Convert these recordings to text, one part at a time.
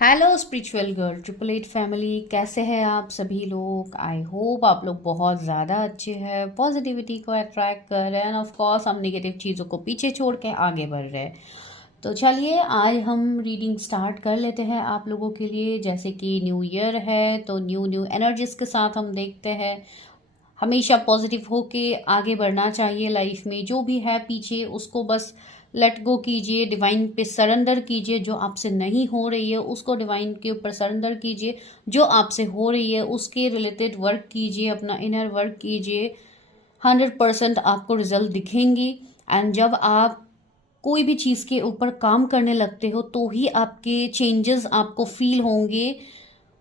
Hello spiritual girl 888 family, कैसे हैं आप सभी लोग। आई होप आप लोग बहुत ज़्यादा अच्छे हैं, पॉजिटिविटी को अट्रैक्ट कर रहे हैं एंड ऑफ कोर्स हम नेगेटिव चीज़ों को पीछे छोड़ के आगे बढ़ रहे हैं। तो चलिए आज हम रीडिंग स्टार्ट कर लेते हैं आप लोगों के लिए। जैसे कि न्यू ईयर है तो न्यू न्यू एनर्जीज के साथ हम देखते हैं। हमेशा पॉजिटिव होके आगे बढ़ना चाहिए लाइफ में। जो भी है पीछे उसको बस लेट गो कीजिए, डिवाइन पे सरेंडर कीजिए। जो आपसे नहीं हो रही है उसको डिवाइन के ऊपर सरेंडर कीजिए। जो आपसे हो रही है उसके रिलेटेड वर्क कीजिए, अपना इनर वर्क कीजिए। 100% आपको रिजल्ट दिखेंगी। एंड जब आप कोई भी चीज़ के ऊपर काम करने लगते हो तो ही आपके चेंजेस आपको फील होंगे।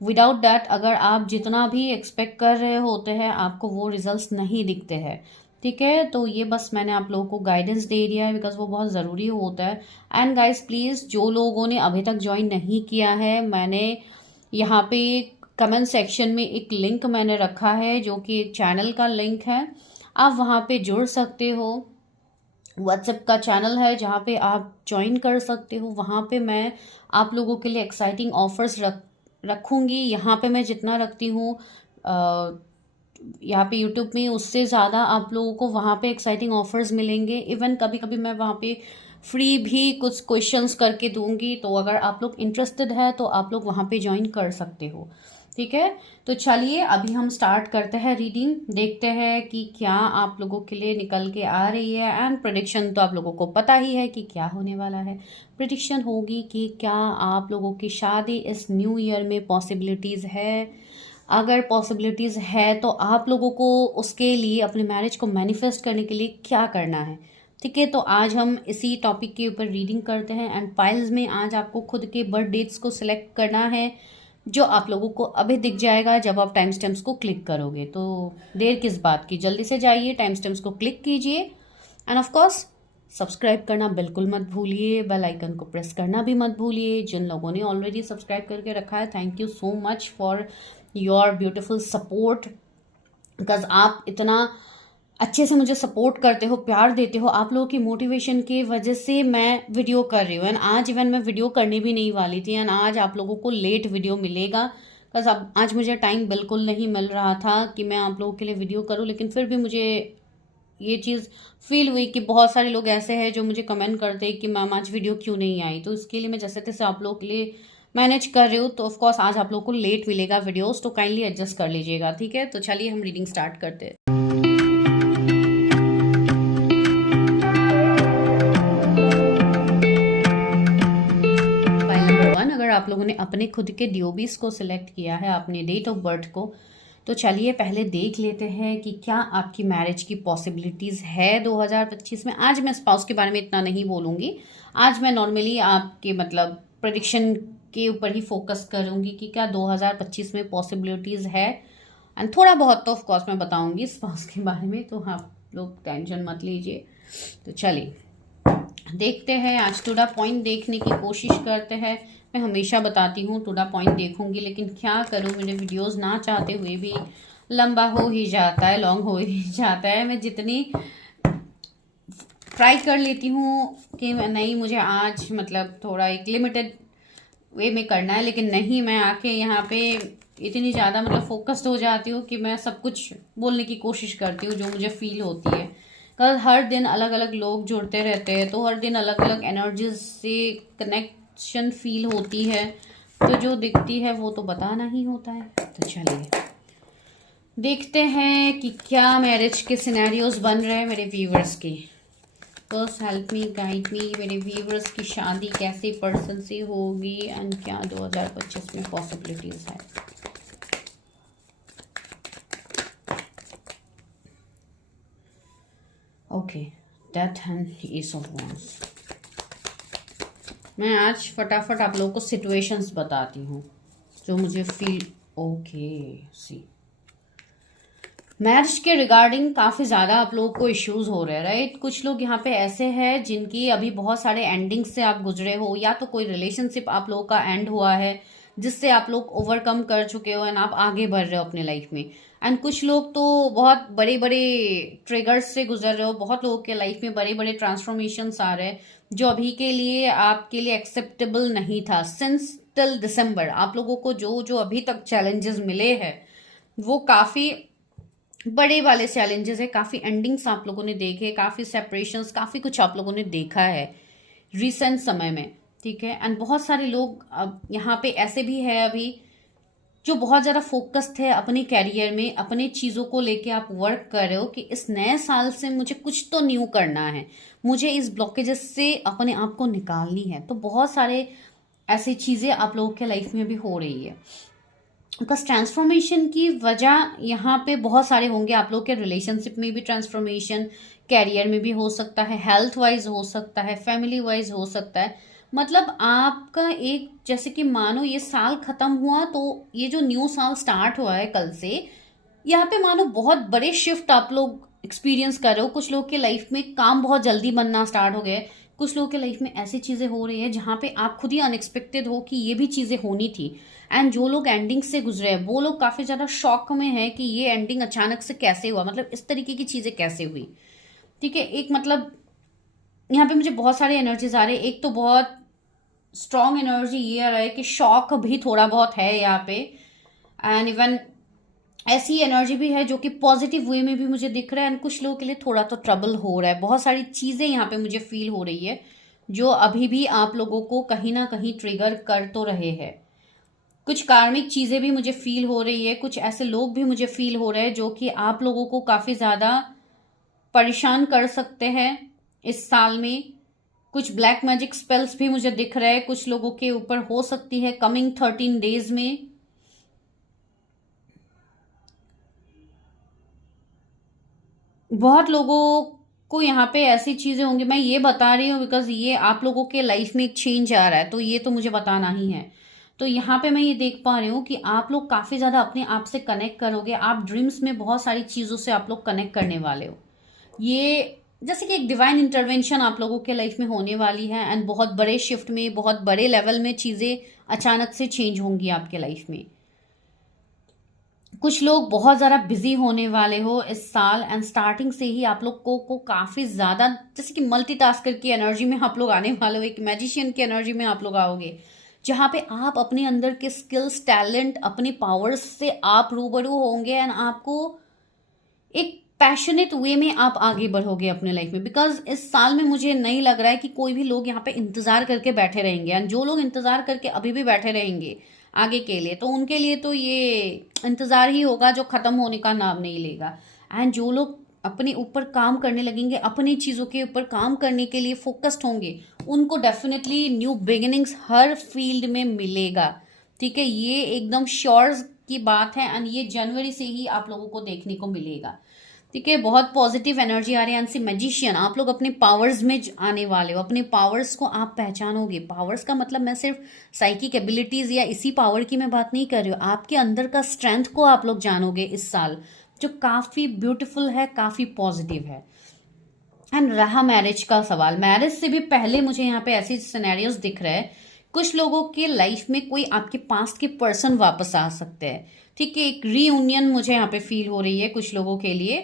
विदाउट दैट अगर आप जितना भी एक्सपेक्ट कर रहे होते हैं आपको वो रिजल्ट्स नहीं दिखते हैं। ठीक है, तो ये बस मैंने आप लोगों को गाइडेंस दे दिया है बिकॉज वो बहुत ज़रूरी होता है। एंड गाइस प्लीज़, जो लोगों ने अभी तक ज्वाइन नहीं किया है, मैंने यहाँ पे कमेंट सेक्शन में एक लिंक मैंने रखा है जो कि एक चैनल का लिंक है। आप वहाँ पे जुड़ सकते हो। व्हाट्सएप का चैनल है जहाँ पे आप ज्वाइन कर सकते हो। वहाँ पे मैं आप लोगों के लिए एक्साइटिंग ऑफर्स रखूँगी। यहाँ पे मैं जितना रखती हूँ यहाँ पे यूट्यूब में, उससे ज़्यादा आप लोगों को वहाँ पे एक्साइटिंग ऑफर्स मिलेंगे। इवन कभी कभी मैं वहाँ पे फ्री भी कुछ क्वेश्चंस करके दूंगी। तो अगर आप लोग इंटरेस्टेड है तो आप लोग वहाँ पे ज्वाइन कर सकते हो। ठीक है, तो चलिए अभी हम स्टार्ट करते हैं रीडिंग। देखते हैं कि क्या आप लोगों के लिए निकल के आ रही है। एंड प्रेडिक्शन तो आप लोगों को पता ही है कि क्या होने वाला है। प्रेडिक्शन होगी कि क्या आप लोगों की शादी इस न्यू ईयर में पॉसिबिलिटीज़ है। अगर पॉसिबिलिटीज़ है तो आप लोगों को उसके लिए, अपने मैरिज को मैनिफेस्ट करने के लिए क्या करना है। ठीक है, तो आज हम इसी टॉपिक के ऊपर रीडिंग करते हैं। एंड फाइल्स में आज आपको खुद के बर्थ डेट्स को सिलेक्ट करना है जो आप लोगों को अभी दिख जाएगा जब आप टाइम स्टैम्प्स को क्लिक करोगे। तो देर किस बात की, जल्दी से जाइए, टाइम स्टैम्प्स को क्लिक कीजिए। एंड ऑफ कोर्स सब्सक्राइब करना बिल्कुल मत भूलिए, बेल आइकन को प्रेस करना भी मत भूलिए। जिन लोगों ने ऑलरेडी सब्सक्राइब करके रखा है, thank you so much for your beautiful support. Because आप इतना अच्छे से मुझे सपोर्ट करते हो, प्यार देते हो। आप लोगों की मोटिवेशन की वजह से मैं वीडियो कर रही हूँ। एंड आज इवन मैं वीडियो करने भी नहीं वाली थी। एंड आज आप लोगों को लेट वीडियो मिलेगा बिकॉज अब आज मुझे टाइम बिल्कुल नहीं मिल रहा था कि मैं आप लोगों के लिए वीडियो करूँ। लेकिन फिर भी मुझे ये चीज़ फील हुई कि बहुत सारे लोग ऐसे हैं जो मुझे कमेंट करते हैं कि मैम आज वीडियो क्यों नहीं आई। तो इसके लिए मैं जैसे तैसे आप लोगों के लिए मैनेज कर रही हूँ। तो ऑफकोर्स आज आप लोगों को लेट मिलेगा वीडियोस, तो काइंडली एडजस्ट कर लीजिएगा। ठीक है, तो चलिए हम रीडिंग स्टार्ट करते हैं। फाइल नंबर 1, अगर आप लोगों ने अपने खुद के ड्यूबीज को सिलेक्ट किया है, अपने डेट ऑफ बर्थ को, तो चलिए पहले देख लेते हैं कि क्या आपकी मैरिज की पॉसिबिलिटीज़ है 2025 में। आज मैं स्पाउस के बारे में इतना नहीं बोलूँगी। आज मैं नॉर्मली आपके मतलब प्रेडिक्शन के ऊपर ही फोकस करूँगी कि क्या 2025 में पॉसिबिलिटीज़ है। एंड थोड़ा बहुत तो ऑफकोर्स मैं बताऊँगी स्पाउस के बारे में, तो आप लोग टेंशन मत लीजिए। तो चलिए देखते हैं, आज टू द पॉइंट देखने की कोशिश करते हैं। मैं हमेशा बताती हूँ टू द पॉइंट देखूंगी, लेकिन क्या करूँ, मेरे वीडियोस ना चाहते हुए भी लंबा हो ही जाता है, लॉन्ग हो ही जाता है। मैं जितनी ट्राई कर लेती हूँ कि नहीं, मुझे आज मतलब थोड़ा एक लिमिटेड वे में करना है, लेकिन नहीं, मैं आके यहाँ पे इतनी ज़्यादा मतलब फोकस्ड हो जाती हूँ कि मैं सब कुछ बोलने की कोशिश करती हूँ जो मुझे फील होती है। कल हर दिन अलग अलग लोग जुड़ते रहते हैं, तो हर दिन अलग अलग एनर्जीज से कनेक्शन फील होती है। तो जो दिखती है वो तो बताना ही होता है। तो चलिए देखते हैं कि क्या मैरिज के सिनेरियोज बन रहे हैं मेरे व्यूवर्स के। बस हेल्प मी, गाइड मी, मेरे व्यूवर्स की शादी कैसे पर्सन से होगी एंड क्या 2025 में पॉसिबिलिटीज है। Okay, death and S of wands. मैं आज फटाफट आप लोगों को सिचुएशंस बताती हूँ जो मुझे फील। ओके, सी मैरिज के रिगार्डिंग काफ़ी ज़्यादा आप लोगों को इश्यूज हो रहे हैं, राइट। कुछ लोग यहाँ पे ऐसे हैं जिनकी अभी बहुत सारे एंडिंग से आप गुजरे हो, या तो कोई रिलेशनशिप आप लोगों का एंड हुआ है जिससे आप लोग ओवरकम कर चुके हो एंड आप आगे बढ़ रहे हो अपने लाइफ में। एंड कुछ लोग तो बहुत बड़े बड़े ट्रिगर्स से गुजर रहे हो। बहुत लोगों के लाइफ में बड़े बड़े ट्रांसफॉर्मेशंस आ रहे हैं जो अभी के लिए आपके लिए एक्सेप्टेबल नहीं था। सिंस टिल दिसंबर आप लोगों को जो जो अभी तक चैलेंजेस मिले हैं वो काफ़ी बड़े वाले चैलेंजेस है, काफ़ी एंडिंग्स आप लोगों ने देखे, काफ़ी सेपरेशंस, काफ़ी कुछ आप लोगों ने देखा है रिसेंट समय में, ठीक है। एंड बहुत सारे लोग अब यहाँ पे ऐसे भी है अभी जो बहुत ज़्यादा फोकस्ड है अपने कैरियर में, अपने चीज़ों को लेके आप वर्क कर रहे हो कि इस नए साल से मुझे कुछ तो न्यू करना है, मुझे इस ब्लॉकेजेस से अपने आप को निकालनी है। तो बहुत सारे ऐसी चीज़ें आप लोगों के लाइफ में भी हो रही है, बिकॉज ट्रांसफॉर्मेशन की वजह यहाँ पे बहुत सारे होंगे। आप लोग के रिलेशनशिप में भी ट्रांसफॉर्मेशन, कैरियर में भी हो सकता है, हेल्थ वाइज हो सकता है, फैमिली वाइज हो सकता है। मतलब आपका एक, जैसे कि मानो ये साल खत्म हुआ तो ये जो न्यू साल स्टार्ट हुआ है कल से, यहाँ पे मानो बहुत बड़े शिफ्ट आप लोग एक्सपीरियंस कर रहे हो। कुछ लोग के लाइफ में काम बहुत जल्दी बनना स्टार्ट हो गए, कुछ लोगों के लाइफ में ऐसी चीजें हो रही है जहाँ पे आप खुद ही अनएक्सपेक्टेड हो कि ये भी चीजें होनी थी। एंड जो लोग एंडिंग से गुजरे हैं वो लोग काफी ज्यादा शॉक में है कि ये एंडिंग अचानक से कैसे हुआ, मतलब इस तरीके की चीजें कैसे हुई, ठीक है। एक मतलब यहाँ पे मुझे बहुत सारे एनर्जीज आ रहे हैं। एक तो बहुत स्ट्रॉन्ग एनर्जी ये आ रहा है कि शॉक भी थोड़ा बहुत है यहाँ पे, एंड इवन ऐसी एनर्जी भी है जो कि पॉजिटिव वे में भी मुझे दिख रहा है। एंड कुछ लोगों के लिए थोड़ा तो ट्रबल हो रहा है। बहुत सारी चीजें यहाँ पे मुझे फील हो रही है जो अभी भी आप लोगों को कहीं ना कहीं ट्रिगर कर तो रहे हैं। कुछ कार्मिक चीजें भी मुझे फील हो रही है, कुछ ऐसे लोग भी मुझे फील हो रहे हैं जो कि आप लोगों को काफी ज्यादा परेशान कर सकते हैं इस साल में। कुछ ब्लैक मैजिक स्पेल्स भी मुझे दिख रहे हैं कुछ लोगों के ऊपर हो सकती है कमिंग 13 डेज में। बहुत लोगों को यहाँ पे ऐसी चीजें होंगी, मैं ये बता रही हूँ बिकॉज ये आप लोगों के लाइफ में एक चेंज आ रहा है तो ये तो मुझे बताना ही है। तो यहाँ पे मैं ये देख पा रही हूँ कि आप लोग काफी ज्यादा अपने आप से कनेक्ट करोगे। आप ड्रीम्स में बहुत सारी चीजों से आप लोग कनेक्ट करने वाले हो। ये जैसे कि एक डिवाइन इंटरवेंशन आप लोगों के लाइफ में होने वाली है, एंड बहुत बड़े शिफ्ट में, बहुत बड़े लेवल में चीजें अचानक से चेंज होंगी आपके लाइफ में। कुछ लोग बहुत ज़्यादा बिजी होने वाले हो इस साल, एंड स्टार्टिंग से ही आप लोग को काफ़ी ज़्यादा जैसे कि मल्टीटास्कर की एनर्जी में आप लोग आने वाले हो, एक मैजिशियन की एनर्जी में आप लोग आओगे जहाँ पे आप अपने अंदर के स्किल्स, टैलेंट, अपनी पावर्स से आप रूबरू होंगे, एंड आपको एक पैशनेट वे में आप आगे बढ़ोगे अपने लाइफ में। बिकॉज इस साल में मुझे नहीं लग रहा है कि कोई भी लोग यहाँ पे इंतजार करके बैठे रहेंगे, एंड जो लोग इंतजार करके अभी भी बैठे रहेंगे आगे के लिए तो उनके लिए तो ये इंतजार ही होगा जो खत्म होने का नाम नहीं लेगा। एंड जो लोग अपने ऊपर काम करने लगेंगे, अपनी चीज़ों के ऊपर काम करने के लिए फोकस्ड होंगे, उनको डेफिनेटली न्यू बिगिनिंग्स हर फील्ड में मिलेगा, ठीक है। ये एकदम श्योर की बात है, एंड ये जनवरी से ही आप लोगों को देखने को मिलेगा, ठीक है। बहुत पॉजिटिव एनर्जी आ रही है। एंड मैजिशियन आप लोग अपने पावर्स में आने वाले हो, अपने पावर्स को आप पहचानोगे। पावर्स का मतलब मैं सिर्फ साइकिक एबिलिटीज या इसी पावर की मैं बात नहीं कर रही हूँ, आपके अंदर का स्ट्रेंथ को आप लोग जानोगे इस साल, जो काफी ब्यूटीफुल है, काफी पॉजिटिव है। एंड रहा मैरिज का सवाल, मैरिज से भी पहले मुझे यहाँ पे ऐसी सिनेरियोज दिख रहे हैं। कुछ लोगों के लाइफ में कोई आपके पास्ट के पर्सन वापस आ सकते हैं, ठीक है। एक रीयूनियन मुझे यहाँ पे फील हो रही है कुछ लोगों के लिए,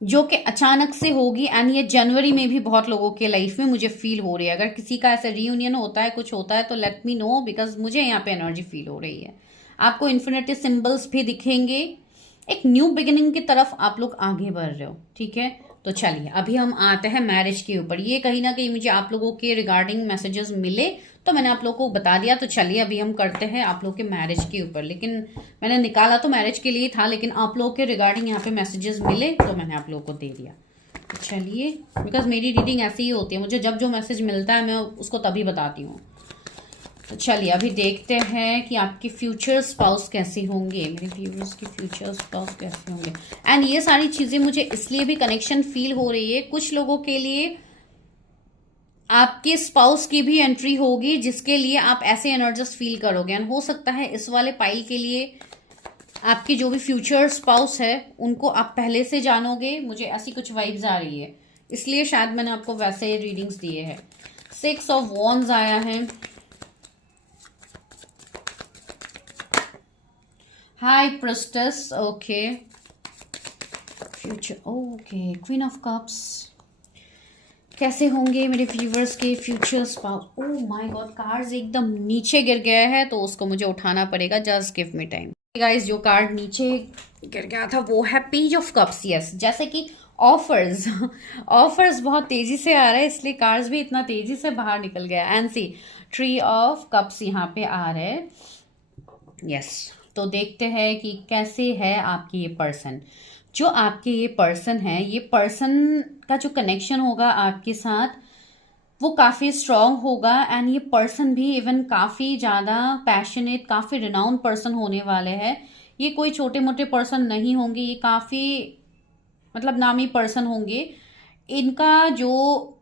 जो कि अचानक से होगी। एंड ये जनवरी में भी बहुत लोगों के लाइफ में मुझे फील हो रही है। अगर किसी का ऐसा रीयूनियन होता है, कुछ होता है तो लेट मी नो, बिकॉज मुझे यहाँ पे एनर्जी फील हो रही है। आपको इन्फिनिटी सिंबल्स भी दिखेंगे। एक न्यू बिगिनिंग की तरफ आप लोग आगे बढ़ रहे हो, ठीक है। तो चलिए अभी हम आते हैं मैरिज के ऊपर। ये कहीं ना कहीं मुझे आप लोगों के रिगार्डिंग मैसेजेस मिले तो मैंने आप लोगों को बता दिया। तो चलिए अभी हम करते हैं आप लोग के मैरिज के ऊपर। लेकिन मैंने निकाला तो मैरिज के लिए था, लेकिन आप लोगों के रिगार्डिंग यहाँ पे मैसेजेस मिले तो मैंने आप लोगों को दे दिया। तो चलिए, बिकॉज मेरी रीडिंग ऐसी ही होती है, मुझे जब जो मैसेज मिलता है मैं उसको तभी बताती हूँ। तो चलिए अभी देखते हैं कि आपके फ्यूचर स्पाउस कैसे होंगे, मेरे व्यूअर्स की फ्यूचर स्पाउस कैसे होंगे। एंड ये सारी चीजें मुझे इसलिए भी कनेक्शन फील हो रही है, कुछ लोगों के लिए आपके स्पाउस की भी एंट्री होगी जिसके लिए आप ऐसे एनर्जीज फील करोगे। एंड हो सकता है इस वाले पाइल के लिए आपकी जो भी फ्यूचर स्पाउस है उनको आप पहले से जानोगे, मुझे ऐसी कुछ वाइब्स आ रही है, इसलिए शायद मैंने आपको वैसे रीडिंग्स दिए हैं। 6 ऑफ वॉन्ड्स आया है, high priestess, okay, future, okay, queen of cups, कैसे होंगे मेरे व्यूवर्स के futures. Oh my God, cards एकदम नीचे गिर गया है तो उसको मुझे उठाना पड़ेगा। Just give me time guys. जो कार्ड नीचे गिर गया था वो है पेज ऑफ कप्स। यस, जैसे कि ऑफर्स ऑफर्स बहुत तेजी से आ रहा है, इसलिए कार्ड्स भी इतना तेजी से बाहर निकल गया। And see three of cups यहाँ पे आ रहे हैं। यस, तो देखते हैं कि कैसे है आपकी ये पर्सन। जो आपके ये पर्सन है, ये पर्सन का जो कनेक्शन होगा आपके साथ वो काफ़ी स्ट्रांग होगा। एंड ये पर्सन भी इवन काफ़ी ज़्यादा पैशनेट, काफ़ी रिनाउंड पर्सन होने वाले हैं। ये कोई छोटे मोटे पर्सन नहीं होंगे, ये काफ़ी मतलब नामी पर्सन होंगे। इनका जो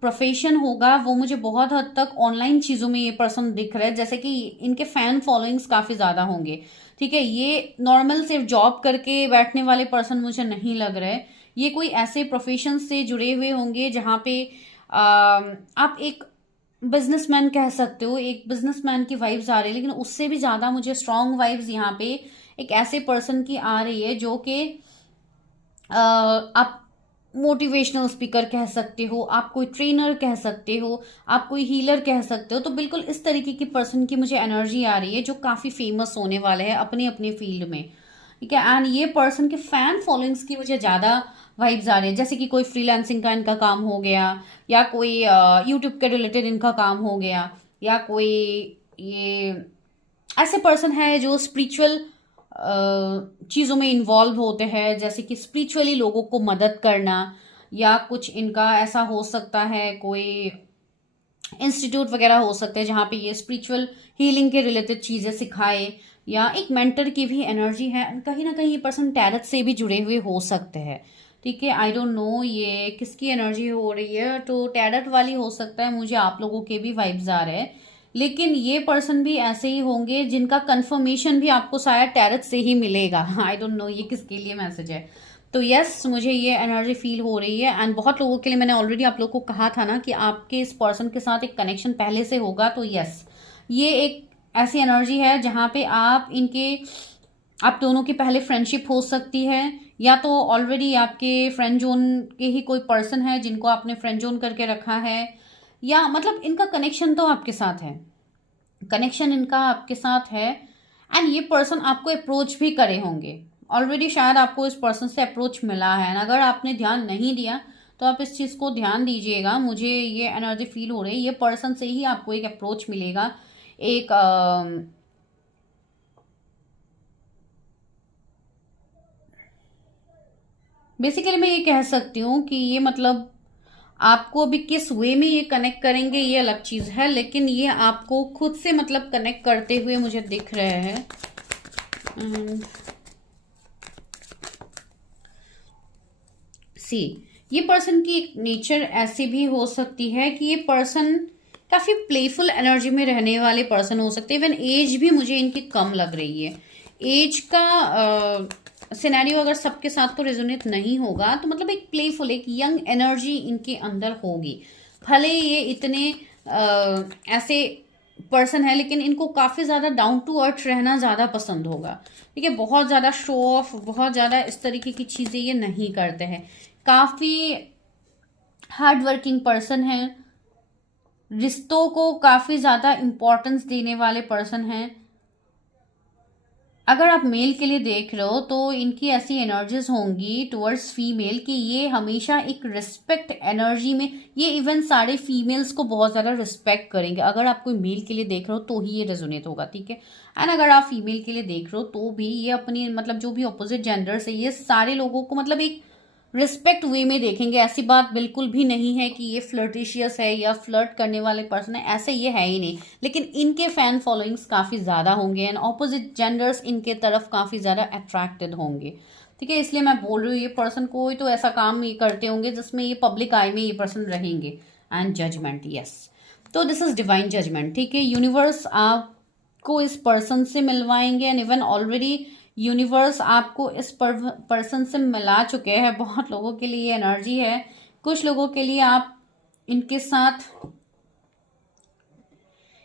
प्रोफेशन होगा वो मुझे बहुत हद तक ऑनलाइन चीज़ों में ये पर्सन दिख रहा है, जैसे कि इनके फैन फॉलोइंग्स काफ़ी ज़्यादा होंगे। ठीक है, ये नॉर्मल सिर्फ जॉब करके बैठने वाले पर्सन मुझे नहीं लग रहे। ये कोई ऐसे प्रोफेशन से जुड़े हुए होंगे जहाँ पे आप एक बिजनेसमैन कह सकते हो, एक बिजनेसमैन की वाइब्स आ रही है। लेकिन उससे भी ज़्यादा मुझे स्ट्रॉन्ग वाइब्स यहाँ पे एक ऐसे पर्सन की आ रही है जो कि आप मोटिवेशनल स्पीकर कह सकते हो, आप कोई ट्रेनर कह सकते हो, आप कोई हीलर कह सकते हो। तो बिल्कुल इस तरीके की पर्सन की मुझे एनर्जी आ रही है जो काफ़ी फेमस होने वाले हैं अपने अपने फील्ड में। ठीक है, एंड ये पर्सन के फैन फॉलोइंग्स की मुझे ज़्यादा वाइब्स आ रही है, जैसे कि कोई फ्रीलांसिंग का इनका काम हो गया, या कोई यूट्यूब के रिलेटेड इनका काम हो गया, या कोई ये ऐसे पर्सन है जो स्पिरिचुअल चीज़ों में इन्वॉल्व होते हैं, जैसे कि स्पिरिचुअली लोगों को मदद करना, या कुछ इनका ऐसा हो सकता है कोई इंस्टीट्यूट वगैरह हो सकते हैं जहाँ पे ये स्पिरिचुअल हीलिंग के रिलेटेड चीज़ें सिखाए, या एक मेंटर की भी एनर्जी है। कहीं ना कहीं ये पर्सन टैरट से भी जुड़े हुए हो सकते हैं। ठीक है, आई डोंट नो ये किसकी एनर्जी हो रही है, तो टैरट वाली हो सकता है। मुझे आप लोगों के भी वाइब्स आ रहे हैं, लेकिन ये पर्सन भी ऐसे ही होंगे जिनका कंफर्मेशन भी आपको शायद टैरट से ही मिलेगा। आई डोंट नो ये किसके लिए मैसेज है। तो यस, मुझे ये एनर्जी फील हो रही है। एंड बहुत लोगों के लिए मैंने ऑलरेडी आप लोगों को कहा था ना कि आपके इस पर्सन के साथ एक कनेक्शन पहले से होगा। तो यस, ये एक ऐसी एनर्जी है जहाँ पे आप दोनों की पहले फ्रेंडशिप हो सकती है, या तो ऑलरेडी आपके फ्रेंड जोन के ही कोई पर्सन है जिनको आपने फ्रेंड जोन करके रखा है, या मतलब इनका कनेक्शन तो आपके साथ है, कनेक्शन इनका आपके साथ है। एंड ये पर्सन आपको अप्रोच भी करे होंगे ऑलरेडी, शायद आपको इस पर्सन से अप्रोच मिला है। अगर आपने ध्यान नहीं दिया तो आप इस चीज़ को ध्यान दीजिएगा। मुझे ये एनर्जी फील हो रही है, ये पर्सन से ही आपको एक अप्रोच मिलेगा। एक बेसिकली मैं ये कह सकती हूँ कि ये मतलब आपको अभी किस वे में ये कनेक्ट करेंगे ये अलग चीज़ है, लेकिन ये आपको खुद से मतलब कनेक्ट करते हुए मुझे दिख रहे हैं। सी, ये पर्सन की एक नेचर ऐसी भी हो सकती है कि ये पर्सन काफ़ी प्लेफुल एनर्जी में रहने वाले पर्सन हो सकते हैं। इवन एज भी मुझे इनकी कम लग रही है। एज का सिनेरियो अगर सबके साथ तो रेजोनेट नहीं होगा, तो मतलब एक प्लेफुल, एक यंग एनर्जी इनके अंदर होगी। भले ये इतने ऐसे पर्सन है, लेकिन इनको काफ़ी ज़्यादा डाउन टू अर्थ रहना ज़्यादा पसंद होगा। ठीक है, बहुत ज़्यादा शो ऑफ, बहुत ज़्यादा इस तरीके की चीज़ें ये नहीं करते हैं। काफ़ी हार्ड वर्किंग पर्सन है, रिश्तों को काफ़ी ज़्यादा इम्पोर्टेंस देने वाले पर्सन हैं। अगर आप मेल के लिए देख रहे हो तो इनकी ऐसी एनर्जीज होंगी टुवर्ड्स फीमेल कि ये हमेशा एक रिस्पेक्ट एनर्जी में, ये इवन सारे फीमेल्स को बहुत ज़्यादा रिस्पेक्ट करेंगे। अगर आप कोई मेल के लिए देख रहे हो तो ही ये रेजोनेट होगा। ठीक है, एंड अगर आप फीमेल के लिए देख रहे हो तो भी ये अपनी मतलब जो भी अपोजिट जेंडर से, ये सारे लोगों को मतलब एक रिस्पेक्ट वे में देखेंगे। ऐसी बात बिल्कुल भी नहीं है कि ये फ्लर्टिशियस है या फ्लर्ट करने वाले पर्सन है, ऐसे ये है ही नहीं। लेकिन इनके फैन फॉलोइंग्स काफ़ी ज़्यादा होंगे एंड ऑपोजिट जेंडर्स इनके तरफ काफ़ी ज़्यादा अट्रैक्टेड होंगे। ठीक है, इसलिए मैं बोल रही हूँ ये पर्सन कोई तो ऐसा काम ये करते होंगे जिसमें ये पब्लिक आई में ये पर्सन रहेंगे। एंड जजमेंट, यस, तो दिस इज डिवाइन जजमेंट। ठीक है, यूनिवर्स आपको इस पर्सन से मिलवाएंगे एंड इवन ऑलरेडी यूनिवर्स आपको इस पर्सन से मिला चुके हैं। बहुत लोगों के लिए एनर्जी है, कुछ लोगों के लिए आप इनके साथ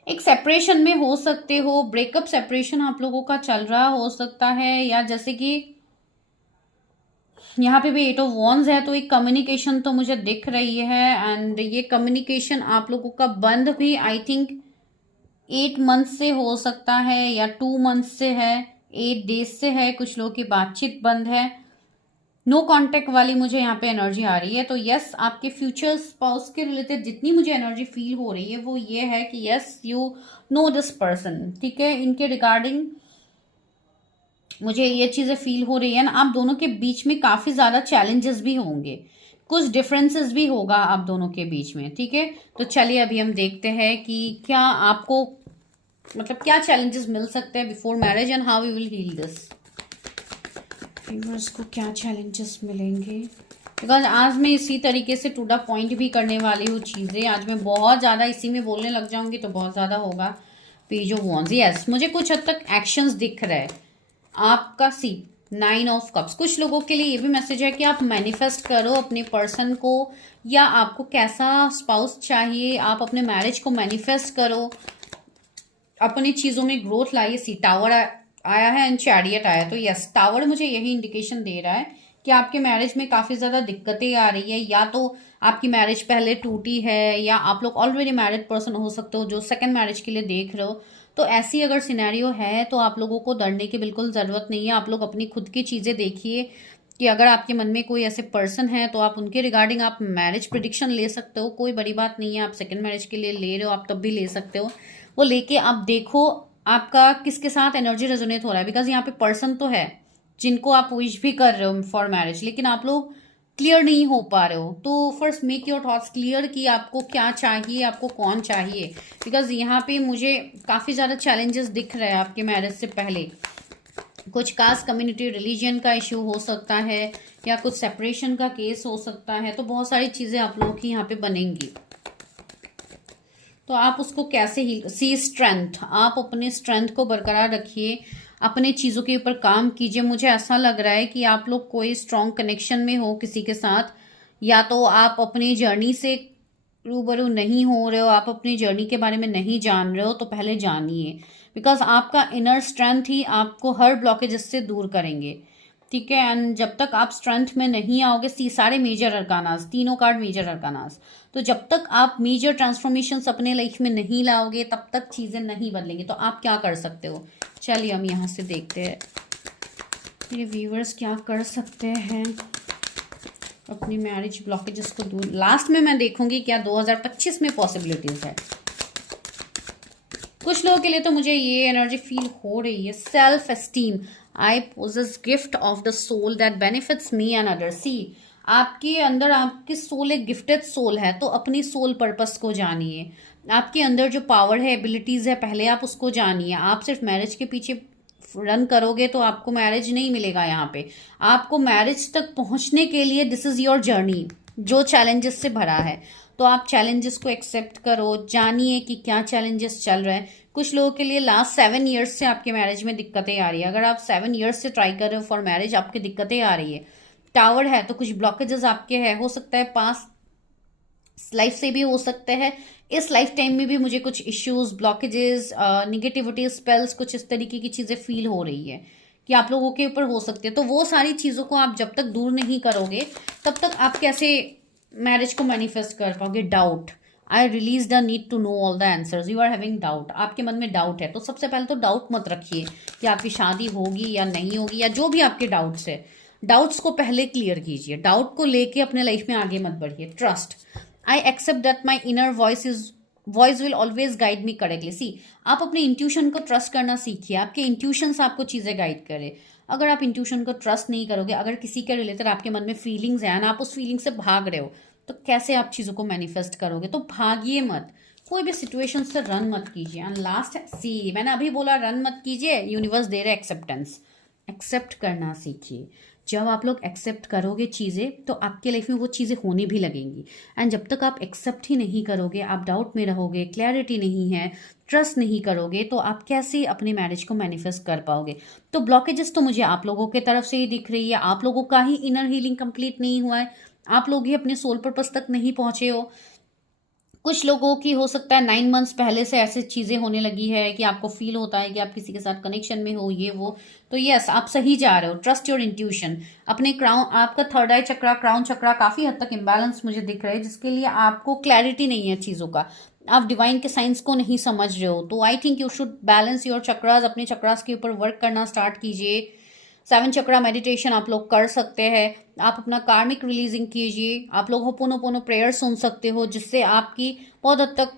एक सेपरेशन में हो सकते हो, ब्रेकअप सेपरेशन आप लोगों का चल रहा हो सकता है, या जैसे कि यहाँ पे भी 8 ऑफ वॉन्ड्स है, तो एक कम्युनिकेशन तो मुझे दिख रही है। एंड ये कम्युनिकेशन आप लोगों का बंद भी आई थिंक 8 मंथ से हो सकता है या 2 मंथ से है, 8 डेज से है, कुछ लोगों की बातचीत बंद है। नो कांटेक्ट वाली मुझे यहाँ पे एनर्जी आ रही है। तो यस, आपके फ्यूचर स्पाउस के रिलेटेड जितनी मुझे एनर्जी फील हो रही है वो ये है कि yes you know this person, ठीक है। इनके रिगार्डिंग मुझे ये चीज़ें फील हो रही है ना, आप दोनों के बीच में काफ़ी ज़्यादा चैलेंजेस भी होंगे, कुछ डिफरेंसेस भी होगा आप दोनों के बीच में, ठीक है। तो चलिए अभी हम देखते हैं कि क्या आपको मतलब क्या चैलेंजेस मिल सकते हैं before marriage and how we will heal this. Viewers को क्या चैलेंजेस मिलेंगे, बिकॉज आज मैं इसी तरीके से टू द पॉइंट भी करने वाली हूँ चीज़ें। आज मैं बहुत ज़्यादा इसी में बोलने लग जाऊंगी तो बहुत ज़्यादा होगा। पेज ऑफ वॉन्ड्स, यस मुझे कुछ हद तक एक्शंस दिख रहा है आपका। 9 ऑफ कप्स, कुछ लोगों के लिए ये भी मैसेज है कि आप मैनिफेस्ट करो अपने पर्सन को, या आपको कैसा स्पाउस चाहिए, आप अपने मैरिज को मैनिफेस्ट करो, अपनी चीज़ों में ग्रोथ लाइए। टावर आया है एंड चैरियट आया, तो यस टावर मुझे यही इंडिकेशन दे रहा है कि आपके मैरिज में काफ़ी ज़्यादा दिक्कतें आ रही है, या तो आपकी मैरिज पहले टूटी है, या आप लोग ऑलरेडी मैरिड पर्सन हो सकते हो जो सेकंड मैरिज के लिए देख रहे हो। तो ऐसी अगर सिनेरियो है तो आप लोगों को डरने की बिल्कुल ज़रूरत नहीं है। आप लोग अपनी खुद की चीज़ें देखिए कि अगर आपके मन में कोई ऐसे पर्सन है तो आप उनके रिगार्डिंग आप मैरिज प्रिडिक्शन ले सकते हो, कोई बड़ी बात नहीं है। आप सेकंड मैरिज के लिए ले रहे हो, आप तब भी ले सकते हो। वो लेके आप देखो आपका किसके साथ एनर्जी रेजोनेट हो रहा है, बिकॉज यहाँ पे पर्सन तो है जिनको आप विश भी कर रहे हो फॉर मैरिज, लेकिन आप लोग क्लियर नहीं हो पा रहे हो। तो first make your thoughts clear कि आपको क्या चाहिए, आपको कौन चाहिए, बिकॉज यहाँ पे मुझे काफ़ी ज़्यादा चैलेंजेस दिख रहे हैं आपके मैरिज से पहले। कुछ कास्ट कम्युनिटी रिलीजन का इश्यू हो सकता है, या कुछ सेपरेशन का केस हो सकता है। तो बहुत सारी चीज़ें आप लोगों की यहाँ पे बनेंगी, तो आप उसको कैसे ही सी स्ट्रेंथ, आप अपने स्ट्रेंथ को बरकरार रखिए, अपने चीज़ों के ऊपर काम कीजिए। मुझे ऐसा लग रहा है कि आप लोग कोई स्ट्रॉन्ग कनेक्शन में हो किसी के साथ, या तो आप अपनी जर्नी से रूबरू नहीं हो रहे हो, आप अपनी जर्नी के बारे में नहीं जान रहे हो, तो पहले जानिए, बिकॉज आपका इनर स्ट्रेंथ ही आपको हर ब्लॉकेजेस से दूर करेंगे, ठीक है। एंड जब तक आप स्ट्रेंथ में नहीं आओगे, सारे मेजर अरकानास, तीनों कार्ड मेजर अरकानास, तो जब तक आप मेजर ट्रांसफॉर्मेशंस अपने लाइफ में नहीं लाओगे तब तक चीज़ें नहीं बदलेंगी। तो आप क्या कर सकते हो, चलिए हम यहाँ से देखते हैं मेरे व्यूअर्स क्या कर सकते हैं अपनी मैरिज ब्लॉकेजेस को दूर। लास्ट में मैं देखूंगी क्या 2025 में पॉसिबिलिटीज है। कुछ लोगों के लिए तो मुझे ये एनर्जी फील हो रही है, self esteem, I poses gift of the soul that benefits me and other. See आपके अंदर आपकी सोल एक गिफ्टेड सोल है, तो अपनी सोल पर्पस को जानिए। आपके अंदर जो पावर है, एबिलिटीज है, पहले आप उसको जानिए। आप सिर्फ मैरिज के पीछे रन करोगे तो आपको मैरिज नहीं मिलेगा। यहाँ पे आपको मैरिज तक पहुंचने के लिए दिस इज योर जर्नी जो चैलेंजेस से भरा है। तो आप चैलेंजेस को एक्सेप्ट करो, जानिए कि क्या चैलेंजेस चल रहे हैं। कुछ लोगों के लिए लास्ट 7 ईयर्स से आपके मैरिज में दिक्कतें आ रही है। अगर आप 7 ईयर्स से ट्राई कर रहे हो फॉर मैरिज, आपकी दिक्कतें आ रही है, टावर है, तो कुछ ब्लॉकेजेस आपके हैं, हो सकता है पास्ट लाइफ से भी हो सकते हैं, इस लाइफ टाइम में भी मुझे कुछ इश्यूज, ब्लॉकेजेस, निगेटिविटी, स्पेल्स, कुछ इस तरीके की चीज़ें फील हो रही है कि आप लोगों के ऊपर हो सकती है। तो वो सारी चीज़ों को आप जब तक दूर नहीं करोगे तब तक आप कैसे मैरिज को मैनिफेस्ट कर पाओगे। Doubt, I release the need to know all the answers, you are having doubt, आपके मन में डाउट है। तो सबसे पहले तो डाउट मत रखिए कि आपकी शादी होगी या नहीं होगी, या जो भी आपके डाउट्स है, डाउट्स को पहले क्लियर कीजिए। डाउट को लेके अपने लाइफ में आगे मत बढ़िए। Trust, I accept that my inner voice will always guide me correctly. See आप अपने इंट्यूशन को ट्रस्ट करना सीखिए, आपके इंट्यूशंस आपको चीज़ें गाइड करे। अगर आप इंट्यूशन को ट्रस्ट नहीं करोगे, अगर किसी के रिलेटेड आपके मन में फीलिंग्स हैं, आप उस फीलिंग से भाग रहे हो, तो कैसे आप चीज़ों को मैनिफेस्ट करोगे। तो भागिए मत, कोई भी सिचुएशन से रन मत कीजिए। एंड लास्ट है सी, मैंने अभी बोला रन मत कीजिए, यूनिवर्स दे रहे एक्सेप्टेंस, एक्सेप्ट करना सीखिए। जब आप लोग एक्सेप्ट करोगे चीज़ें तो आपके लाइफ में वो चीज़ें होने भी लगेंगी। एंड जब तक आप एक्सेप्ट ही नहीं करोगे, आप डाउट में रहोगे, क्लैरिटी नहीं है, ट्रस्ट नहीं करोगे, तो आप कैसे अपनी मैरिज को मैनिफेस्ट कर पाओगे। तो ब्लॉकेजेस तो मुझे आप लोगों की तरफ से ही दिख रही है, आप लोगों का ही इनर हीलिंग कंप्लीट नहीं हुआ है, आप लोग ही अपने सोल पर्पस तक नहीं पहुंचे हो। कुछ लोगों की हो सकता है 9 मंथ्स पहले से ऐसे चीज़ें होने लगी है कि आपको फील होता है कि आप किसी के साथ कनेक्शन में हो, ये वो। तो यस, आप सही जा रहे हो। Trust your intuition. अपने क्राउन, आपका थर्ड आई चक्रा, क्राउन चक्रा काफ़ी हद तक इम्बैलेंस मुझे दिख रहा है, जिसके लिए आपको क्लैरिटी नहीं है चीज़ों का। आप डिवाइन के साइंस को नहीं समझ रहे हो। तो I think you should balance your chakras. अपने चक्रास के ऊपर वर्क करना स्टार्ट कीजिए। 7 चक्रा मेडिटेशन आप लोग कर सकते हैं। आप अपना कार्मिक रिलीजिंग कीजिए। आप लोग होपोनोपोनो प्रेयर सुन सकते हो, जिससे आपकी बहुत हद तक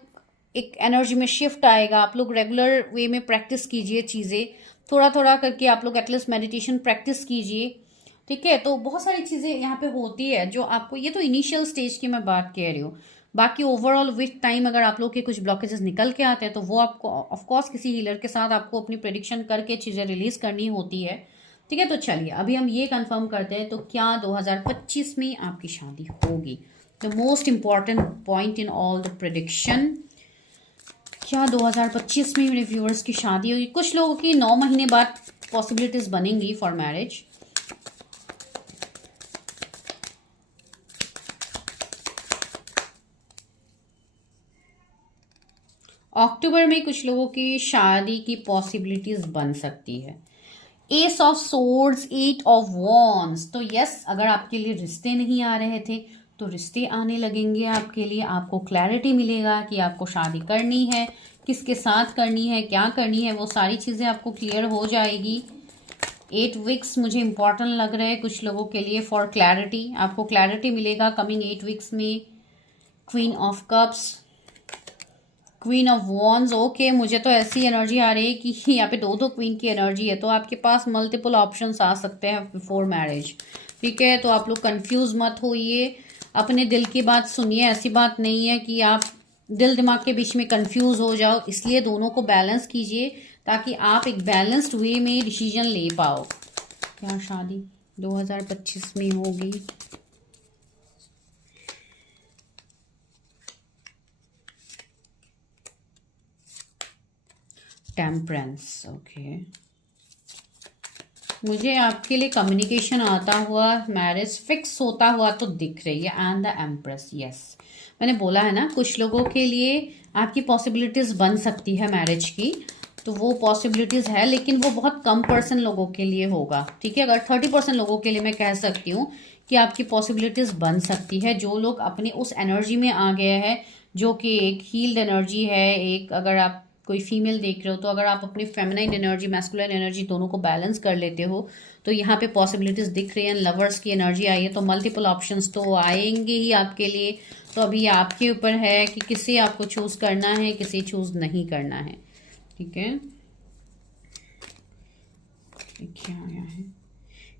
एक एनर्जी में शिफ्ट आएगा। आप लोग रेगुलर वे में प्रैक्टिस कीजिए चीज़ें, थोड़ा थोड़ा करके आप लोग एटलीस्ट मेडिटेशन प्रैक्टिस कीजिए। ठीक है, तो बहुत सारी चीज़ें यहाँ पे होती है जो आपको, ये तो इनिशियल स्टेज की मैं बात कह रही हूँ। बाकी ओवरऑल विथ टाइम अगर आप लोग के कुछ ब्लॉकेजेस निकल के आते हैं तो वो आपको ऑफकोर्स किसी हीलर के साथ आपको अपनी प्रेडिक्शन करके चीज़ें रिलीज करनी होती है। ठीक है, तो चलिए अभी हम ये कंफर्म करते हैं, तो क्या 2025 में आपकी शादी होगी? The most important point in all the prediction, क्या 2025 में मेरे व्यूअर्स की शादी होगी? कुछ लोगों की 9 महीने बाद पॉसिबिलिटीज बनेंगी फॉर मैरिज। अक्टूबर में कुछ लोगों की शादी की पॉसिबिलिटीज बन सकती है। S of swords, 8 of wands. तो यस, अगर आपके लिए रिश्ते नहीं आ रहे थे तो रिश्ते आने लगेंगे आपके लिए। आपको क्लैरिटी मिलेगा कि आपको शादी करनी है, किसके साथ करनी है, क्या करनी है, वो सारी चीज़ें आपको क्लियर हो जाएगी। 8 वीक्स मुझे इंपॉर्टेंट लग रहा है कुछ लोगों के लिए फॉर क्लैरिटी। आपको क्लैरिटी मिलेगा कमिंग 8 वीक्स में। Queen of cups, queen of wands. Okay, मुझे तो ऐसी एनर्जी आ रही है कि यहाँ पे दो दो क्वीन की एनर्जी है, तो आपके पास मल्टीपल ऑप्शंस आ सकते हैं बिफोर मैरिज। ठीक है, तो आप लोग कंफ्यूज मत होइए, अपने दिल की बात सुनिए। ऐसी बात नहीं है कि आप दिल दिमाग के बीच में कंफ्यूज हो जाओ, इसलिए दोनों को बैलेंस कीजिए ताकि आप एक बैलेंस्ड वे में डिसीजन ले पाओ। क्या शादी 2025 में होगी? टेम्परेंस। ओके, मुझे आपके लिए कम्युनिकेशन आता हुआ, मैरिज फिक्स होता हुआ तो दिख रही है। एंड द एम्प्रेस, यस, मैंने बोला है ना, कुछ लोगों के लिए आपकी पॉसिबिलिटीज़ बन सकती है मैरिज की। तो वो पॉसिबिलिटीज़ है, लेकिन वो बहुत कम परसेंट लोगों के लिए होगा। ठीक है, अगर 30% लोगों के लिए मैं कह सकती हूँ कि आपकी पॉसिबिलिटीज़ बन सकती है। जो लोग अपने उस एनर्जी में आ गए हैं जो कि एक हील्ड एनर्जी है। एक, अगर आप कोई फीमेल देख रहे हो तो अगर आप अपनी फेमिनाइन एनर्जी, मैस्कुलिन एनर्जी दोनों को बैलेंस कर लेते हो तो यहाँ पे पॉसिबिलिटीज़ दिख रही हैं। लवर्स की एनर्जी आई है तो मल्टीपल ऑप्शंस तो आएंगे ही आपके लिए। तो अभी आपके ऊपर है कि किसे आपको चूज़ करना है, किसे चूज़ नहीं करना है। ठीक है, क्या आया है?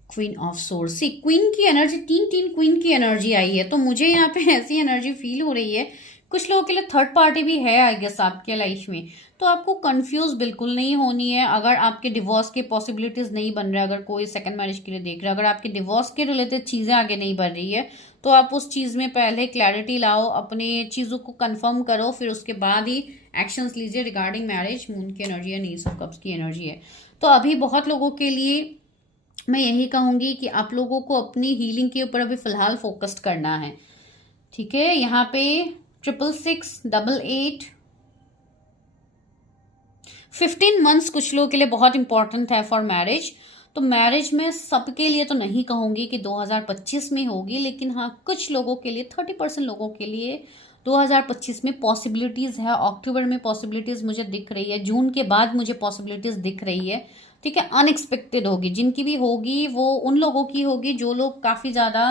Queen of swords. See, queen की एनर्जी, तीन तीन क्वीन की एनर्जी आई है, तो मुझे यहाँ पे ऐसी एनर्जी फील हो रही है। कुछ लोगों के लिए थर्ड पार्टी भी है आई गेस आपके लाइफ में। तो आपको कंफ्यूज बिल्कुल नहीं होनी है। अगर आपके डिवोर्स के पॉसिबिलिटीज नहीं बन रहा है, अगर कोई सेकंड मैरिज के लिए देख रहा है, अगर आपके डिवोर्स के रिलेटेड चीज़ें आगे नहीं बढ़ रही है, तो आप उस चीज़ में पहले क्लैरिटी लाओ, अपने चीज़ों को कंफर्म करो, फिर उसके बाद ही एक्शंस लीजिए रिगार्डिंग मैरिज। मून की एनर्जी है, नीस ऑफ कप्स की एनर्जी है। तो अभी बहुत लोगों के लिए मैं यही कहूँगी कि आप लोगों को अपनी हीलिंग के ऊपर अभी फिलहाल फोकस्ड करना है। ठीक है, यहाँ पे 666, 88, 15 मंथ्स कुछ लोगों के लिए बहुत इंपॉर्टेंट है फॉर मैरिज। तो मैरिज में सबके लिए तो नहीं कहूँगी कि 2025 में होगी, लेकिन हाँ कुछ लोगों के लिए, 30% लोगों के लिए 2025 में पॉसिबिलिटीज़ है। अक्टूबर में पॉसिबिलिटीज़ मुझे दिख रही है, जून के बाद मुझे पॉसिबिलिटीज़ दिख रही है। ठीक है, अनएक्सपेक्टेड होगी, जिनकी भी होगी वो उन लोगों की होगी जो लोग काफ़ी ज़्यादा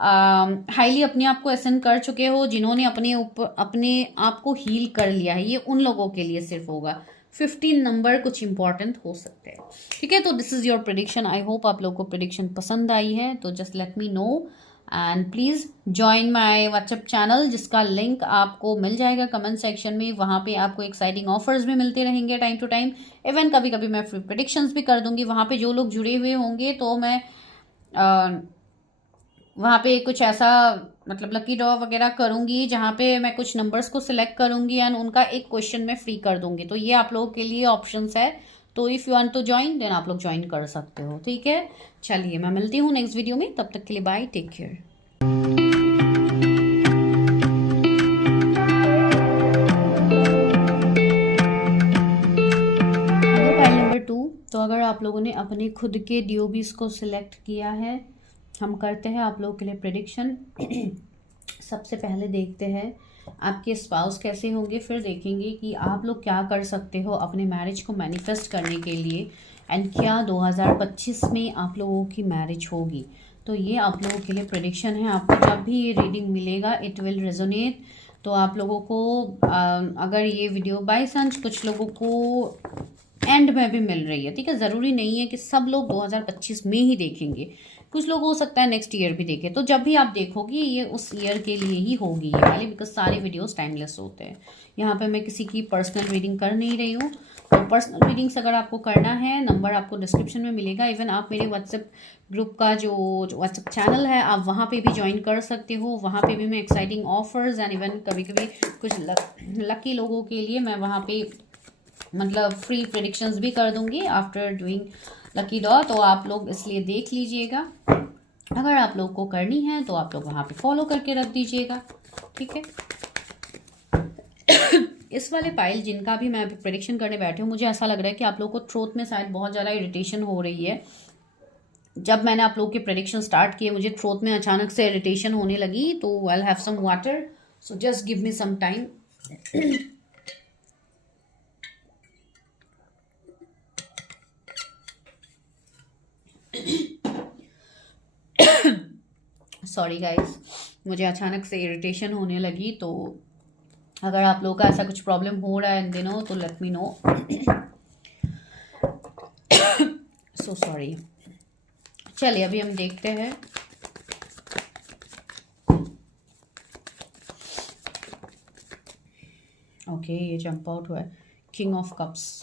हाईली अपने आप को असेंड कर चुके हो, जिन्होंने अपने ऊपर अपने आप को हील कर लिया है। ये उन लोगों के लिए सिर्फ होगा। 15 नंबर कुछ इंपॉर्टेंट हो सकते हैं। ठीक है, तो this is your prediction. I hope आप लोगों को प्रेडिक्शन पसंद आई है, तो just let me know and please join my WhatsApp channel, जिसका लिंक आपको मिल जाएगा कमेंट सेक्शन में। वहाँ पे आपको एक्साइटिंग ऑफर्स भी मिलते रहेंगे टाइम टू टाइम। इवन कभी कभी मैं फ्री प्रेडिक्शंस भी कर दूंगी। वहाँ पे जो लोग जुड़े हुए होंगे तो मैं वहाँ पे कुछ ऐसा, मतलब लकी ड्रॉ वगैरह करूँगी जहाँ पे मैं कुछ नंबर्स को सिलेक्ट करूँगी एंड उनका एक क्वेश्चन में फ्री कर दूँगी। तो ये आप लोगों के लिए ऑप्शंस है, तो if you want to join then आप लोग ज्वाइन कर सकते हो। ठीक है, चलिए मैं मिलती हूँ नेक्स्ट वीडियो में, तब तक के लिए बाय, टेक केयर। तो अगर आप लोगों ने अपने खुद के DOBs को सिलेक्ट किया है, हम करते हैं आप लोगों के लिए प्रेडिक्शन। सबसे पहले देखते हैं आपके स्पाउस कैसे होंगे, फिर देखेंगे कि आप लोग क्या कर सकते हो अपने मैरिज को मैनिफेस्ट करने के लिए, एंड क्या 2025 में आप लोगों की मैरिज होगी। तो ये आप लोगों के लिए प्रेडिक्शन है। आपको जब भी ये रीडिंग मिलेगा इट विल रेजोनेट। तो आप लोगों को अगर ये वीडियो बाई चांस कुछ लोगों को एंड में भी मिल रही है, ठीक है, ज़रूरी नहीं है कि सब लोग 2025 में ही देखेंगे, कुछ लोग हो सकता है नेक्स्ट ईयर भी देखें। तो जब भी आप देखोगे ये उस ईयर के लिए ही होगी ये वाली, बिकॉज सारे वीडियोस टाइमलेस होते हैं। यहाँ पे मैं किसी की पर्सनल रीडिंग कर नहीं रही हूँ। तो पर्सनल रीडिंग्स अगर आपको करना है, नंबर आपको डिस्क्रिप्शन में मिलेगा। इवन आप मेरे व्हाट्सएप ग्रुप का जो व्हाट्सएप चैनल है, आप वहाँ पे भी ज्वाइन कर सकते हो। वहाँ पे भी मैं एक्साइटिंग ऑफर्स एंड इवन कभी कभी कुछ लकी लोगों के लिए मैं वहाँ पे मतलब फ्री प्रेडिक्शंस भी कर दूंगी आफ्टर डूइंग लकी ड्रॉ। तो आप लोग इसलिए देख लीजिएगा। अगर आप लोग को करनी है तो आप लोग वहाँ पे फॉलो करके रख दीजिएगा, ठीक है। इस वाले पाइल जिनका भी मैं अभी प्रेडिक्शन करने बैठी हूँ, मुझे ऐसा लग रहा है कि आप लोग को थ्रोट में शायद बहुत ज़्यादा इरिटेशन हो रही है। जब मैंने आप लोग के प्रेडिक्शन स्टार्ट किए मुझे थ्रोट में अचानक से इरिटेशन होने लगी। तो I have some water, so just give me some time. Sorry guys, मुझे अचानक से इरिटेशन होने लगी। तो अगर आप लोगों का ऐसा कुछ प्रॉब्लम हो रहा है इन दिनों तो let me know. So sorry. चलिए अभी हम देखते हैं। ओके, ये जंप आउट हुआ है, किंग ऑफ कप्स।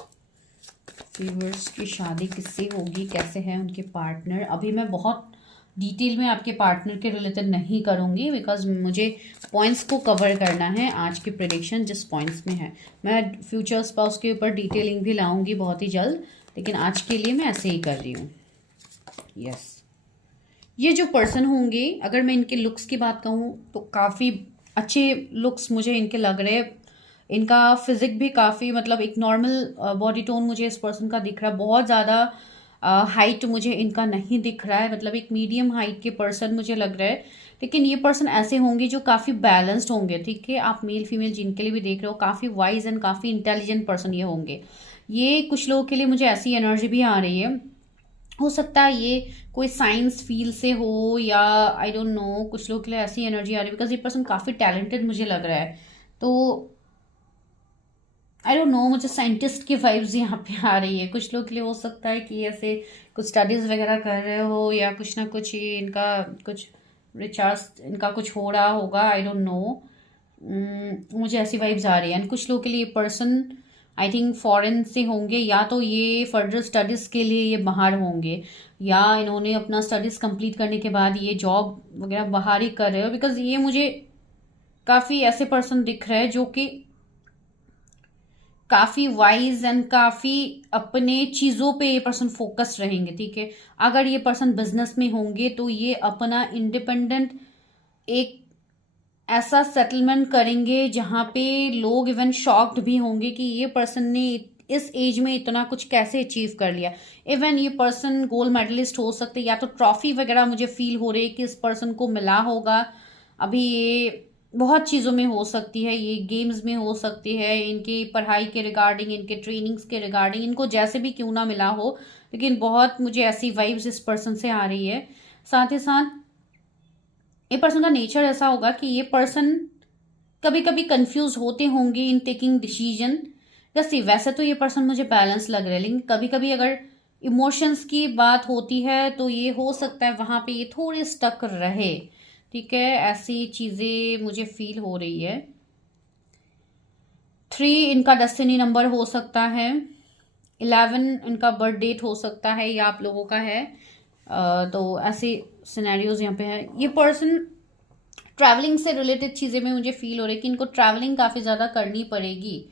व्यूअर्स की शादी किससे होगी, कैसे हैं उनके पार्टनर। अभी मैं बहुत डिटेल में आपके पार्टनर के रिलेटेड नहीं करूँगी, बिकॉज मुझे पॉइंट्स को कवर करना है आज की प्रेडिक्शन जिस पॉइंट्स में है। मैं फ्यूचर स्पाउस के ऊपर डिटेलिंग भी लाऊंगी बहुत ही जल्द, लेकिन आज के लिए मैं ऐसे ही कर रही हूँ। यस, ये जो पर्सन होंगे, अगर मैं इनके लुक्स की बात कहूँ तो काफ़ी अच्छे लुक्स मुझे इनके लग रहे हैं। इनका फिजिक भी काफ़ी मतलब एक नॉर्मल बॉडी टोन मुझे इस पर्सन का दिख रहा है। बहुत ज़्यादा हाइट मुझे इनका नहीं दिख रहा है, मतलब एक मीडियम हाइट के पर्सन मुझे लग रहा है। लेकिन ये पर्सन ऐसे होंगे जो काफ़ी बैलेंस्ड होंगे, ठीक है। आप मेल फीमेल जिनके लिए भी देख रहे हो, काफ़ी वाइज एंड काफ़ी इंटेलिजेंट पर्सन ये होंगे। ये कुछ लोगों के लिए मुझे ऐसी एनर्जी भी आ रही है। हो सकता है ये कोई साइंस फील्ड से हो या आई डोंट नो, कुछ लोगों के लिए ऐसी एनर्जी आ रही है बिकॉज ये पर्सन काफ़ी टैलेंटेड मुझे लग रहा है। तो आई डोंट नो, मुझे साइंटिस्ट की वाइब्स यहाँ पे आ रही है। कुछ लोग के लिए हो सकता है कि ऐसे कुछ स्टडीज़ वगैरह कर रहे हो या कुछ ना कुछ ये इनका कुछ रिचार्ज इनका कुछ हो रहा होगा, आई डोंट नो। मुझे ऐसी वाइब्स आ रही है। एंड कुछ लोग के लिए पर्सन आई थिंक फॉरेन से होंगे, या तो ये फर्दर स्टडीज़ के लिए ये बाहर होंगे, या इन्होंने अपना स्टडीज़ कंप्लीट करने के बाद ये जॉब वगैरह बाहर ही कर रहे हो। बिकॉज ये मुझे काफ़ी ऐसे पर्सन दिख रहे हैं जो कि काफ़ी वाइज एंड काफ़ी अपने चीज़ों पे ये पर्सन फोकस रहेंगे, ठीक है। अगर ये पर्सन बिजनेस में होंगे तो ये अपना इंडिपेंडेंट एक ऐसा सेटलमेंट करेंगे जहाँ पे लोग इवन शॉक्ड भी होंगे कि ये पर्सन ने इस एज में इतना कुछ कैसे अचीव कर लिया। इवन ये पर्सन गोल्ड मेडलिस्ट हो सकते, या तो ट्रॉफी वगैरह मुझे फील हो रही है कि इस पर्सन को मिला होगा। अभी ये बहुत चीज़ों में हो सकती है, ये गेम्स में हो सकती है, इनकी पढ़ाई के रिगार्डिंग, इनके ट्रेनिंग्स के रिगार्डिंग, इनको जैसे भी क्यों ना मिला हो, लेकिन बहुत मुझे ऐसी वाइब्स इस पर्सन से आ रही है। साथ ही साथ ये पर्सन का नेचर ऐसा होगा कि ये पर्सन कभी कभी कंफ्यूज होते होंगे इन टेकिंग डिसीजन। जैसे वैसे तो ये पर्सन मुझे बैलेंस लग रहा है, लेकिन कभी कभी अगर इमोशंस की बात होती है तो ये हो सकता है वहाँ पे ये थोड़े स्टक रहे, ठीक है। ऐसी चीज़ें मुझे फील हो रही है। 3 इनका डेस्टिनी नंबर हो सकता है, 11 इनका बर्थ डेट हो सकता है या आप लोगों का है। तो ऐसे सिनेरियोज यहाँ पे है। ये पर्सन ट्रैवलिंग से रिलेटेड चीज़ें में मुझे फील हो रही है कि इनको ट्रैवलिंग काफ़ी ज़्यादा करनी पड़ेगी,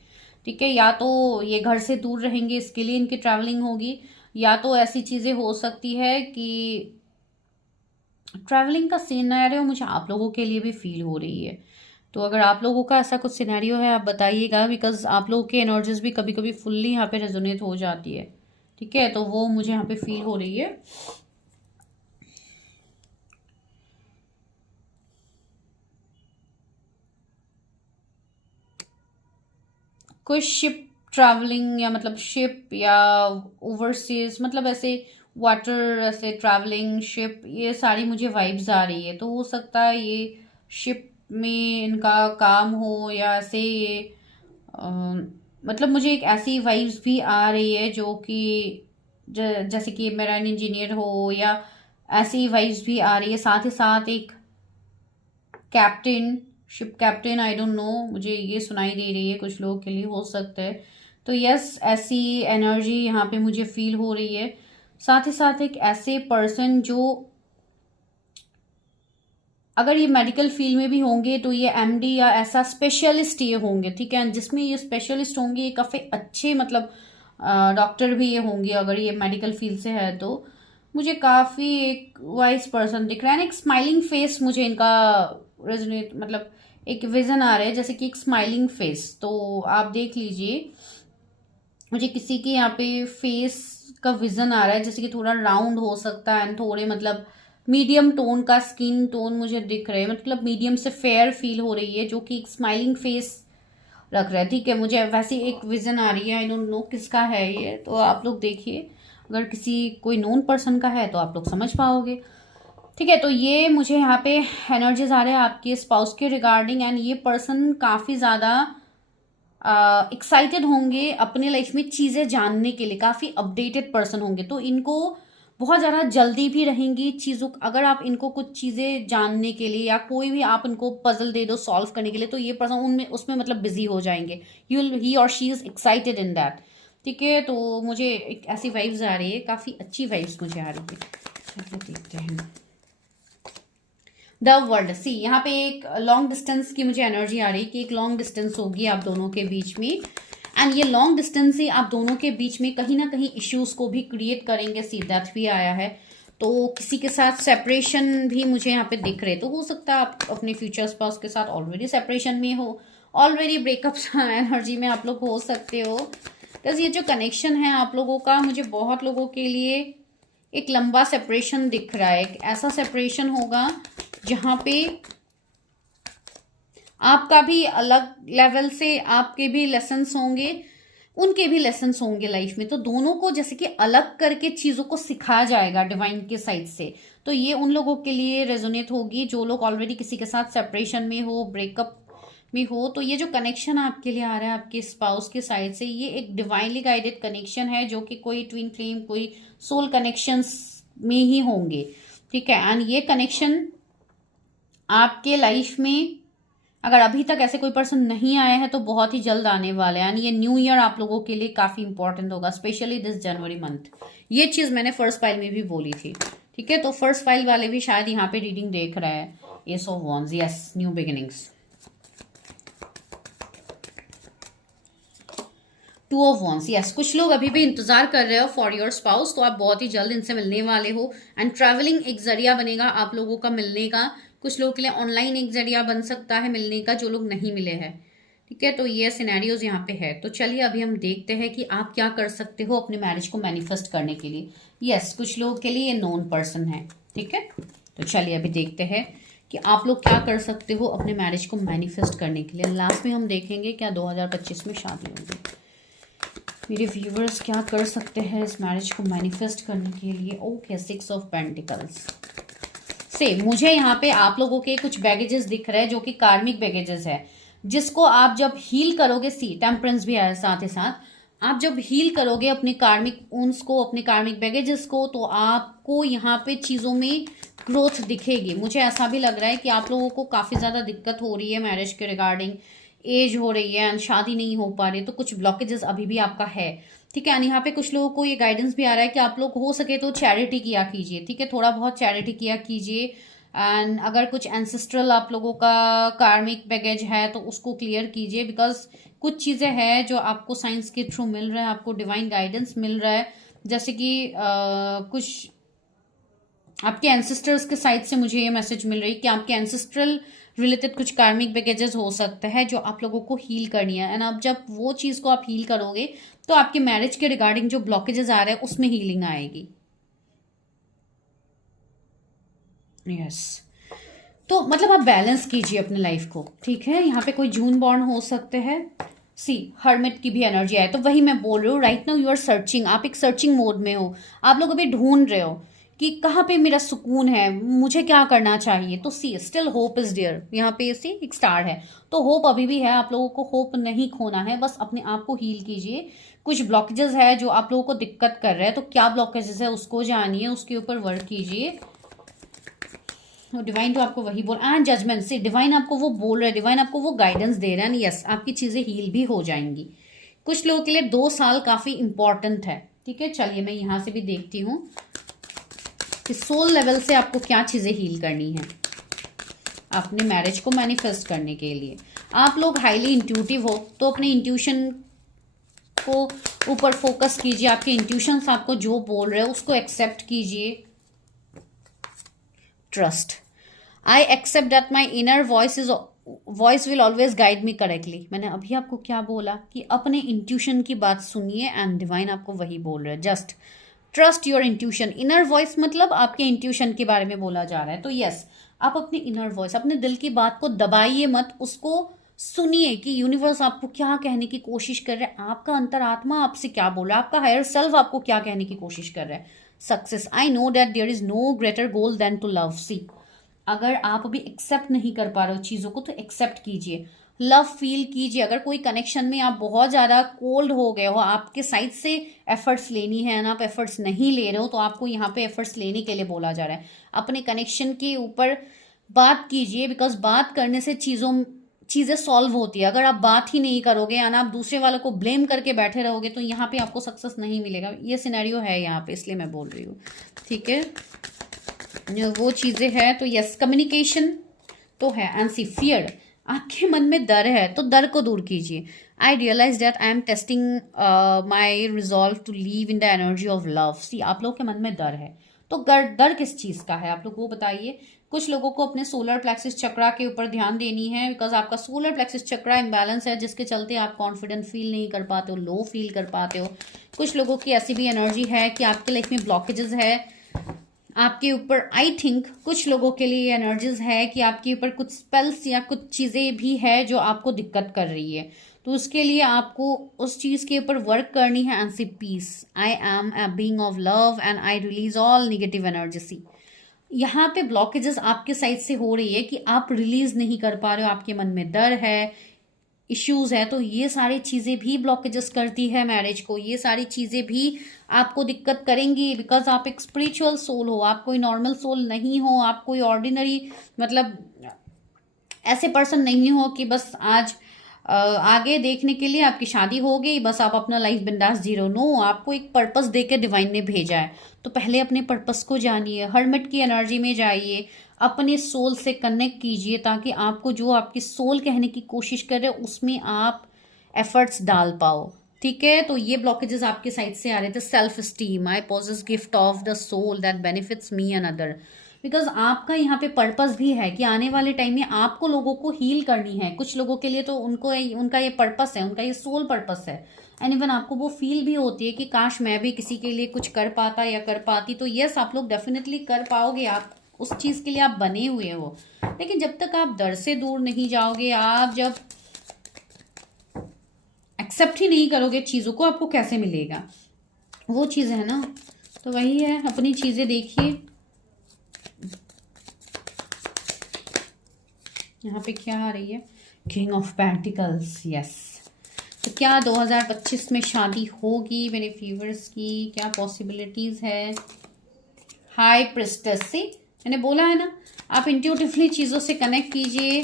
ठीक है। या तो ये घर से दूर रहेंगे, इसके लिए इनकी ट्रैवलिंग होगी, या तो ऐसी चीज़ें हो सकती है कि ट्रैवलिंग का सिनेरियो मुझे आप लोगों के लिए भी फील हो रही है। तो अगर आप लोगों का ऐसा कुछ सिनेरियो है आप बताइएगा, बिकॉज आप लोगों की एनर्जीज भी कभी कभी फुल्ली यहाँ पे रेजोनेट हो जाती है। ठीक है, तो वो मुझे यहाँ पे फील हो रही है। कोई शिप ट्रैवलिंग, या मतलब शिप या ओवरसीज, मतलब ऐसे वाटर, ऐसे ट्रैवलिंग शिप, ये सारी मुझे वाइब्स आ रही है। तो हो सकता है ये शिप में इनका काम हो, या ऐसे ये मतलब मुझे एक ऐसी वाइब्स भी आ रही है जो कि जैसे कि मेराइन इंजीनियर हो, या ऐसी वाइब्स भी आ रही है। साथ ही साथ एक captain, ship captain, I don't know, मुझे ये सुनाई दे रही है, कुछ लोगों के लिए हो सकता है। तो यस, ऐसी एनर्जी यहाँ पे मुझे फील हो रही है। साथ ही साथ एक ऐसे पर्सन जो, अगर ये मेडिकल फील्ड में भी होंगे तो ये एमडी या ऐसा स्पेशलिस्ट ये होंगे, ठीक है, जिसमें ये स्पेशलिस्ट होंगे, ये काफ़ी अच्छे मतलब डॉक्टर भी ये होंगे अगर ये मेडिकल फील्ड से है तो। मुझे काफ़ी एक वाइज पर्सन दिख रहा है, एक स्माइलिंग फेस मुझे इनका रेजोनेट, मतलब एक विजन आ रहा है जैसे कि एक स्माइलिंग फेस। तो आप देख लीजिए, मुझे किसी के यहाँ पे फेस का विजन आ रहा है जैसे कि थोड़ा राउंड हो सकता है, एंड थोड़े मतलब मीडियम टोन का स्किन टोन मुझे दिख रहा है, मतलब मीडियम से फेयर फील हो रही है, जो कि एक स्माइलिंग फेस रख रहा है। ठीक है, मुझे वैसी एक विजन आ रही है, आई डोंट नो किसका है ये, तो आप लोग देखिए, अगर किसी कोई नोन पर्सन का है तो आप लोग समझ पाओगे। ठीक है, तो ये मुझे यहाँ पे एनर्जीज आ रहे हैं आपके स्पाउस के रिगार्डिंग, एंड ये पर्सन काफ़ी ज़्यादा एक्साइटेड होंगे अपने लाइफ में चीज़ें जानने के लिए, काफ़ी अपडेटेड पर्सन होंगे। तो इनको बहुत ज़्यादा जल्दी भी रहेंगी चीज़ों, अगर आप इनको कुछ चीज़ें जानने के लिए या कोई भी आप इनको पजल दे दो सॉल्व करने के लिए, तो ये पर्सन उनमें उसमें मतलब बिजी हो जाएंगे। ही और she is excited in that. ठीक है, तो मुझे एक ऐसी वाइब्स आ रही है, काफ़ी अच्छी वाइब्स मुझे आ रही है। चलो देखते हैं द वर्ल्ड। सी, यहाँ पे एक लॉन्ग डिस्टेंस की मुझे एनर्जी आ रही है कि एक लॉन्ग डिस्टेंस होगी आप दोनों के बीच में, एंड ये लॉन्ग डिस्टेंस ही आप दोनों के बीच में कहीं ना कहीं इश्यूज को भी क्रिएट करेंगे। सी, डेथ भी आया है, तो किसी के साथ सेपरेशन भी मुझे यहाँ पे दिख रहे। तो हो सकता है आप अपने फ्यूचर स्पाउस के साथ ऑलरेडी सेपरेशन में हो, ऑलरेडी ब्रेकअप एनर्जी में आप लोग हो सकते हो। तो ये जो कनेक्शन है आप लोगों का, मुझे बहुत लोगों के लिए एक लंबा सेपरेशन दिख रहा है। एक ऐसा सेपरेशन होगा जहाँ पे आपका भी अलग लेवल से, आपके भी लेसन्स होंगे, उनके भी लेसन्स होंगे लाइफ में, तो दोनों को जैसे कि अलग करके चीज़ों को सिखाया जाएगा डिवाइन के साइड से। तो ये उन लोगों के लिए रेजोनेट होगी जो लोग ऑलरेडी किसी के साथ सेपरेशन में हो, ब्रेकअप में हो। तो ये जो कनेक्शन आपके लिए आ रहा है आपके स्पाउस के साइड से, ये एक डिवाइनली गाइडेड कनेक्शन है, जो कि कोई ट्विन फ्लेम, कोई सोल कनेक्शंस में ही होंगे। ठीक है, एंड ये कनेक्शन आपके लाइफ में अगर अभी तक ऐसे कोई पर्सन नहीं आया है तो बहुत ही जल्द आने वाले हैं। ये न्यू ईयर आप लोगों के लिए काफ़ी इंपॉर्टेंट होगा, स्पेशली दिस जनवरी मंथ। ये चीज़ मैंने फर्स्ट फाइल में भी बोली थी। ठीक है, तो फर्स्ट फाइल वाले भी शायद यहाँ पे रीडिंग देख रहा है। S of wands, yes, new beginnings. Two of wands, yes, कुछ लोग अभी भी इंतजार कर रहे हो फॉर योर स्पाउस, तो आप बहुत ही जल्द इनसे मिलने वाले हो, एंड ट्रैवलिंग एक जरिया बनेगा आप लोगों का मिलने का। कुछ लोगों के लिए ऑनलाइन एक जरिया बन सकता है मिलने का, जो लोग नहीं मिले हैं। ठीक है, तो ये सिनेरियोज यहाँ पे है। तो चलिए अभी हम देखते हैं कि आप क्या कर सकते हो अपने मैरिज को मैनिफेस्ट करने के लिए। यस, कुछ लोगों के लिए ये नोन पर्सन है। ठीक है, तो चलिए अभी देखते हैं कि आप लोग क्या कर सकते हो अपने मैरिज को मैनिफेस्ट करने के लिए। लास्ट में हम देखेंगे क्या 2025 में शादी होगी। मेरे व्यूवर्स क्या कर सकते हैं इस मैरिज को मैनिफेस्ट करने के लिए। ओके, 6 ऑफ पेंटिकल्स से मुझे यहाँ पे आप लोगों के कुछ बैगेजेस दिख रहे हैं, जो कि कार्मिक बैगेजेस है, जिसको आप जब हील करोगे, सी टेम्परेंस भी आया साथ ही साथ, आप जब हील करोगे अपने कार्मिक ऊन्स को, अपने कार्मिक बैगेजेस को, तो आपको यहाँ पे चीज़ों में ग्रोथ दिखेगी। मुझे ऐसा भी लग रहा है कि आप लोगों को काफ़ी ज़्यादा दिक्कत हो रही है मैरिज के रिगार्डिंग, एज हो रही है एंड शादी नहीं हो पा रही, तो कुछ ब्लॉकेजेस अभी भी आपका है। ठीक है, एंड यहाँ पे कुछ लोगों को ये गाइडेंस भी आ रहा है कि आप लोग हो सके तो चैरिटी किया कीजिए। ठीक है, थोड़ा बहुत चैरिटी किया कीजिए, एंड अगर कुछ एंसेस्ट्रल आप लोगों का कार्मिक बैगेज है तो उसको क्लियर कीजिए, बिकॉज कुछ चीज़ें हैं जो आपको साइंस के थ्रू मिल रहा है, आपको डिवाइन गाइडेंस मिल रहा है, जैसे कि कुछ आपके एंसेस्टर्स के साइड से मुझे ये मैसेज मिल रही है कि आपके एंसेस्ट्रल रिलेटेड कुछ कार्मिक बैगेजेस हो सकता है जो आप लोगों को हील करनी है। एंड अब जब वो चीज़ को आप हील करोगे तो आपके मैरिज के रिगार्डिंग जो ब्लॉकेजेस आ रहे हैं उसमें हीलिंग आएगी। यस तो मतलब आप बैलेंस कीजिए अपने लाइफ को, ठीक है। यहाँ पे कोई जून बॉर्न हो सकते हैं। सी हर्मिट की भी एनर्जी आए तो वही मैं बोल रही हूँ, right now you are searching, आप एक सर्चिंग मोड में हो। आप लोग अभी ढूंढ रहे हो कि कहाँ पे मेरा सुकून है, मुझे क्या करना चाहिए। तो सी स्टिल होप इज डियर, यहाँ पे सी एक स्टार है, तो होप अभी भी है। आप लोगों को होप नहीं खोना है, बस अपने आप को हील कीजिए। कुछ ब्लॉकेजेस है जो आप लोगों को दिक्कत कर रहे हैं, तो क्या ब्लॉकेजेस है उसको जानिए, उसके ऊपर वर्क कीजिए। डिवाइन तो आपको वही बोल, एंड जजमेंट से डिवाइन आपको वो बोल रहे हैं, डिवाइन आपको वो गाइडेंस दे रहे हैं। यस आपकी चीजें हील भी हो जाएंगी। कुछ लोगों के लिए 2 साल काफी इंपॉर्टेंट है, ठीक है। चलिए मैं यहां से भी देखती हूँ कि सोल लेवल से आपको क्या चीजें हील करनी है अपने मैरिज को मैनिफेस्ट करने के लिए। आप लोग हाईली इंट्यूटिव हो तो अपने इंट्यूशन को ऊपर फोकस कीजिए। आपके इंट्यूशंस आपको जो बोल रहे हैं उसको एक्सेप्ट कीजिए। Trust, I accept that my inner voice will always guide me correctly. मैंने अभी आपको क्या बोला कि अपने इंट्यूशन की बात सुनिए, एंड डिवाइन आपको वही बोल रहे हैं। Just trust your intuition. Inner voice मतलब आपके इंट्यूशन के बारे में बोला जा रहा है। तो यस आप अपनी इनर वॉइस, अपने दिल की बात को दबाइए मत, उसको सुनिए कि यूनिवर्स आपको क्या कहने की कोशिश कर रहा है, आपका अंतरात्मा आपसे क्या बोल रहा है, आपका हायर सेल्फ आपको क्या कहने की कोशिश कर रहा है। Success, I know that there is no greater goal than to love. See अगर आप अभी एक्सेप्ट नहीं कर पा रहे हो चीज़ों को तो एक्सेप्ट कीजिए, लव फील कीजिए। अगर कोई कनेक्शन में आप बहुत ज़्यादा कोल्ड हो गए हो, आपके साइड से एफर्ट्स लेनी है ना, आप एफर्ट्स नहीं ले रहे हो, तो आपको यहाँ पे एफर्ट्स लेने के लिए बोला जा रहा है। अपने कनेक्शन के ऊपर बात कीजिए, बिकॉज बात करने से चीज़ें सॉल्व होती है। अगर आप बात ही नहीं करोगे या आप दूसरे वालों को ब्लेम करके बैठे रहोगे तो यहाँ पे आपको सक्सेस नहीं मिलेगा। ये सिनेरियो है यहाँ पे, इसलिए मैं बोल रही हूँ, ठीक है। वो चीज़ें हैं तो यस कम्युनिकेशन तो है। एंड सी फियर, आपके मन में डर है तो डर को दूर कीजिए। I realise that I am testing my resolve to live in the energy of love. See आप लोग के मन में डर है तो डर किस चीज़ का है आप लोग वो बताइए। कुछ लोगों को अपने सोलर प्लेक्सिस चक्रा के ऊपर ध्यान देनी है, बिकॉज आपका सोलर प्लेक्सिस चक्रा इम्बैलेंस है, जिसके चलते आप कॉन्फिडेंट फील नहीं कर पाते हो, लो फील कर पाते हो। कुछ लोगों की ऐसी भी एनर्जी है कि आपके लाइफ में ब्लॉकेजेस है आपके ऊपर। आई थिंक कुछ लोगों के लिए एनर्जीज है कि आपके ऊपर कुछ स्पेल्स या कुछ चीज़ें भी है जो आपको दिक्कत कर रही है, तो उसके लिए आपको उस चीज़ के ऊपर वर्क करनी है। And see peace, I am a being of love and I release all negative energy. See यहाँ पे ब्लॉकेजेस आपके साइड से हो रही है कि आप रिलीज नहीं कर पा रहे हो, आपके मन में डर है, इश्यूज है, तो ये सारी चीज़ें भी ब्लॉकेजेस करती है मैरिज को। ये सारी चीज़ें भी आपको दिक्कत करेंगी, बिकॉज आप एक स्पिरिचुअल सोल हो, आप कोई नॉर्मल सोल नहीं हो, आप कोई ऑर्डिनरी मतलब ऐसे पर्सन नहीं हो कि बस आज आगे देखने के लिए आपकी शादी हो गई, बस आप अपना लाइफ बिंदास जी रहे हो। नो, आपको एक पर्पस देकर डिवाइन ने भेजा है, तो पहले अपने पर्पस को जानिए, हर्मिट की एनर्जी में जाइए, अपने सोल से कनेक्ट कीजिए, ताकि आपको जो आपकी सोल कहने की कोशिश कर रहे हो उसमें आप एफर्ट्स डाल पाओ, ठीक है। तो ये ब्लॉकेजेस आपके साइड से आ रहे थे। Self esteem, I possess gift of the soul that benefits me and other, because आपका यहाँ पे पर्पस भी है कि आने वाले टाइम में आपको लोगों को हील करनी है। कुछ लोगों के लिए तो उनका ये पर्पस है, उनका ये सोल पर्पस है। एंड इवन आपको वो फील भी होती है कि काश मैं भी किसी के लिए कुछ कर पाता या कर पाती। तो यस आप लोग डेफिनेटली कर पाओगे, आप उस चीज़ के लिए आप बने हुए हो। लेकिन जब तक आप डर से दूर नहीं जाओगे, आप जब एक्सेप्ट ही नहीं करोगे चीज़ों को, आपको कैसे मिलेगा वो चीज़, है ना। तो वही है, अपनी चीज़ें देखिए। यहाँ पे क्या आ रही है, किंग ऑफ पेंटिकल्स। यस, तो क्या 2025 में शादी होगी मेरे व्यूवर्स की, क्या पॉसिबिलिटीज है। हाई प्रिस्टेस, से मैंने बोला है ना, आप इंट्यूटिवली चीज़ों से कनेक्ट कीजिए।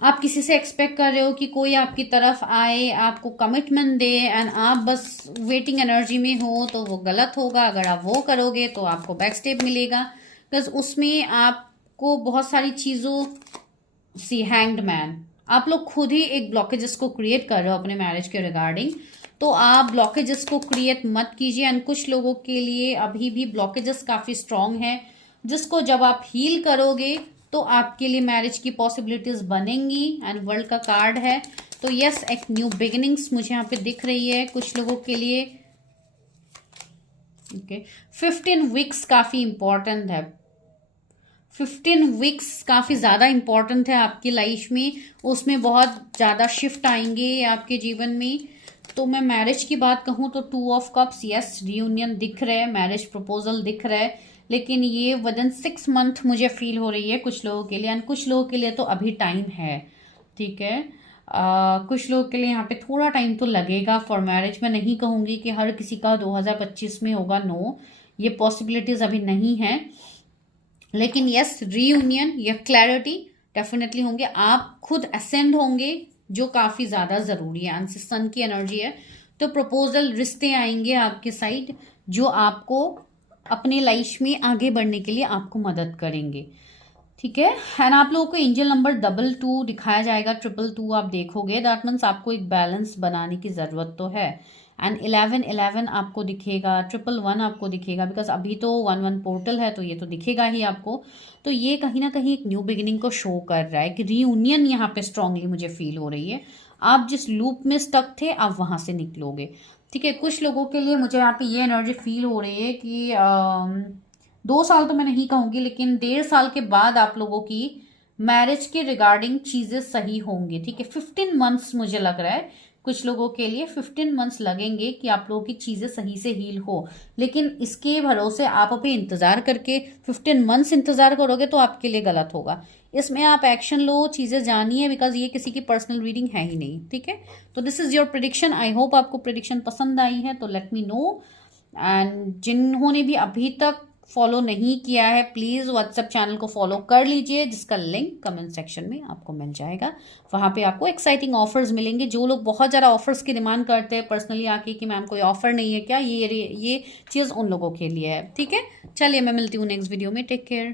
आप किसी से एक्सपेक्ट कर रहे हो कि कोई आपकी तरफ आए, आपको कमिटमेंट दे, एंड आप बस वेटिंग एनर्जी में हो, तो वो गलत होगा। अगर आप वो करोगे तो आपको बैक स्टेप मिलेगा, बिकॉज उसमें आपको बहुत सारी चीज़ों सी हैंग्ड मैन, आप लोग खुद ही एक ब्लॉकेजेस को क्रिएट कर रहे हो अपने मैरिज के रिगार्डिंग, तो आप ब्लॉकेजेस को क्रिएट मत कीजिए। एंड कुछ लोगों के लिए अभी भी ब्लॉकेजेस काफ़ी स्ट्रांग है, जिसको जब आप हील करोगे तो आपके लिए मैरिज की पॉसिबिलिटीज बनेंगी। एंड वर्ल्ड का कार्ड है, तो यस एक न्यू बिगिनिंग्स मुझे यहाँ पे दिख रही है कुछ लोगों के लिए। ओके 15 वीक्स काफी इंपॉर्टेंट है, 15 वीक्स काफी ज्यादा इंपॉर्टेंट है आपकी लाइफ में, उसमें बहुत ज्यादा शिफ्ट आएंगे आपके जीवन में। तो मैं मैरिज की बात कहूँ तो 2 ऑफ कप्स, यस रियूनियन दिख रहा है, मैरिज प्रपोजल दिख रहा है, लेकिन ये विदिन 6 मंथ मुझे फील हो रही है कुछ लोगों के लिए। एंड कुछ लोगों के लिए तो अभी टाइम है, ठीक है। कुछ लोगों के लिए यहाँ पे थोड़ा टाइम तो लगेगा फॉर मैरिज। मैं नहीं कहूंगी कि हर किसी का 2025 में होगा, नो, ये पॉसिबिलिटीज अभी नहीं है। लेकिन यस रीयूनियन या क्लैरिटी डेफिनेटली होंगे, आप खुद असेंड होंगे जो काफी ज्यादा जरूरी है। आंसर सन की एनर्जी है, तो प्रपोजल रिश्ते आएंगे आपके साइड जो आपको अपने लाइफ में आगे बढ़ने के लिए आपको मदद करेंगे, ठीक है। एंड आप लोगों को एंजल नंबर 22 दिखाया जाएगा, 222 आप देखोगे, दैट मीन्स आपको एक बैलेंस बनाने की जरूरत तो है। एंड 1111 आपको दिखेगा, 111 आपको दिखेगा, बिकॉज अभी तो 11 पोर्टल है तो ये तो दिखेगा ही आपको। तो ये कहीं ना कहीं एक न्यू बिगिनिंग को शो कर रहा है कि रीयूनियन यहाँ पे स्ट्रांगली मुझे फील हो रही है। आप जिस लूप में स्टक थे आप वहां से निकलोगे, ठीक है। कुछ लोगों के लिए मुझे यहाँ पे ये एनर्जी फील हो रही है कि 2 साल तो मैं नहीं कहूंगी, लेकिन 1.5 साल के बाद आप लोगों की मैरिज के रिगार्डिंग चीजें सही होंगी, ठीक है। 15 मंथ्स मुझे लग रहा है कुछ लोगों के लिए 15 मंथ्स लगेंगे कि आप लोगों की चीजें सही से हील हो। लेकिन इसके भरोसे आप अभी इंतजार करके 15 मंथ्स इंतजार करोगे तो आपके लिए गलत होगा। इसमें आप एक्शन लो, चीजें जानिए, बिकॉज ये किसी की पर्सनल रीडिंग है ही नहीं, ठीक है। तो this is your prediction. I hope आपको प्रिडिक्शन पसंद आई है, तो लेट मी नो। एंड जिन्होंने भी अभी तक फॉलो नहीं किया है प्लीज व्हाट्सएप चैनल को फॉलो कर लीजिए, जिसका लिंक कमेंट सेक्शन में आपको मिल जाएगा। वहां पे आपको एक्साइटिंग ऑफर्स मिलेंगे। जो लोग बहुत ज़्यादा ऑफर्स की डिमांड करते हैं पर्सनली आके कि मैम कोई ऑफर नहीं है क्या, ये चीज़ उन लोगों के लिए है, ठीक है। चलिए मैं मिलती हूँ नेक्स्ट वीडियो में, टेक केयर।